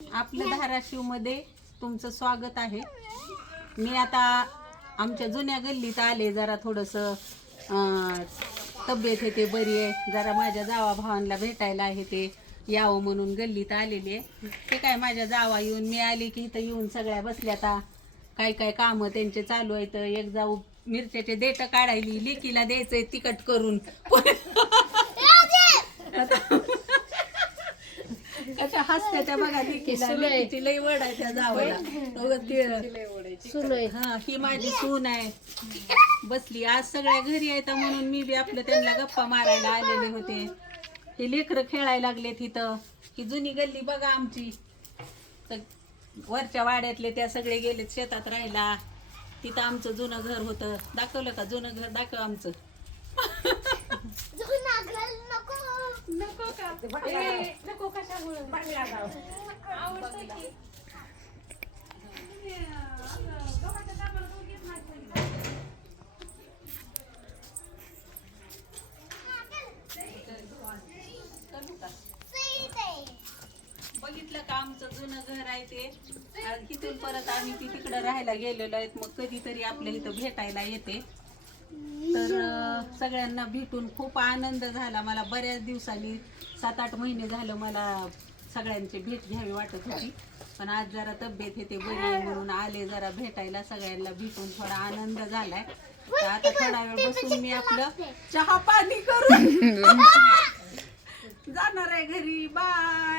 आपलं धाराशिवमध्ये तुमचं स्वागत आहे. मी आता आमच्या जुन्या गल्लीत आले. जरा थोडंसं तब्येत आहे ते बरी आहे. जरा माझ्या जावा भावांना भेटायला आहे ते यावं म्हणून गल्लीत आलेली आहे. ते काय माझ्या जावा येऊन मी आली की इथं येऊन सगळ्या बसल्याता. काय काय कामं त्यांचे चालू आहेत. एक जाऊ मिरच्याचे देठ काढायली, लेकीला द्यायचंय तिखट करून. कशा हसत्या त्या बघा, लेकीला लेकीची लई वड आहे त्या जावाला. हा, ही माझी सून आहे बसली. आज सगळ्या घरी आहेत म्हणून मी बी आपलं त्यांना गप्पा मारायला आलेले होते. हे लेकरं खेळायला लागलेत इथं. ही जुनी गल्ली बघा आमची. वरच्या वाड्यातले त्या सगळे गेलेत शेतात राहायला. तिथं आमचं जुनं घर होतं. दाखवलं का जुनं घर? दाखव आमचं. नको का? नको कशामुळे? बघितलं का आमचं जुनं घर आहे ते. तिथून परत आम्ही तिकडं राहायला गेलेलो आहेत. मग कधीतरी आपल्या इथं भेटायला येते. तर सगळ्यांना भेटून खूप आनंद झाला मला. बऱ्याच दिवसांनी 7-8 महिने झालं मला सगळ्यांची भेट घ्यावी वाटत होती. पण आज जरा तब्येत हे ते बरी आहे म्हणून आले जरा भेटायला. सगळ्यांना भेटून थोडा आनंद झालाय. तर आता थोडा वेळ बसून मी आपलं चहा पाणी करून जाणार आहे घरी. बाय.